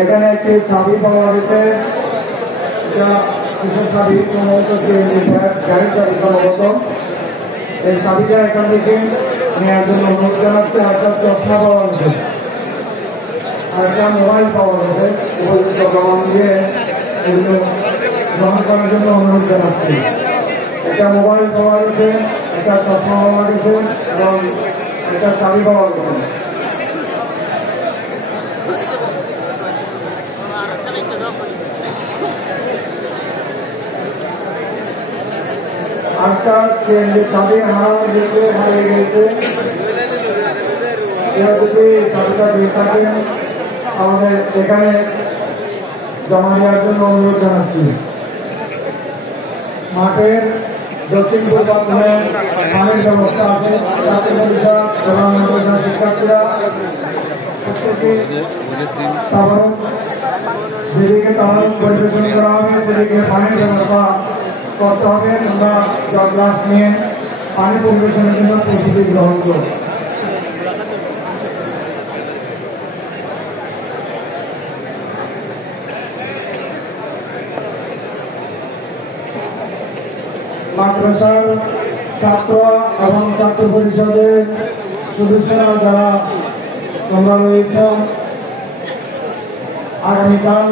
এখানে একটি চাবি পাওয়া গেছে, এটা কিসের চাবি? সম্ভবত গাড়ির চাবি সম্ভবত। এই চাবিটা এখান থেকে নেওয়ার জন্য অনুরোধ জানাচ্ছে। একটা চশমা পাওয়া গেছে, আর একটা মোবাইল পাওয়া গেছে। উপযুক্ত প্রমাণ দিয়ে এগুলো গ্রহণ করার জন্য অনুরোধ জানাচ্ছি। একটা মোবাইল পাওয়া গেছে, একটা চশমা পাওয়া গেছে এবং একটা চাবি পাওয়া গেছে। একটা চাবি হারিয়ে গেছে। যদি চাবিটা দিয়ে থাকেন আমাদের এখানে জমা দেওয়ার জন্য অনুরোধ জানাচ্ছি। মাঠের দক্ষিণ পূর্বাঞ্চলে পানির ব্যবস্থা আছে। ছাত্র পরিষদ এবং মাদ্রাসা শিক্ষার্থীরা যেদিকে তামাক পরিবেশন করা হবে সেদিকে পানির ব্যবস্থা করতে হবে। আমরা গ্লাস নিয়ে পানি পরিবেশনের জন্য প্রস্তুতি গ্রহণ করব। মাদ্রাসার ছাত্র এবং ছাত্র পরিষদের সদস্যরা যারা তোমরা রয়েছ, আগামীকাল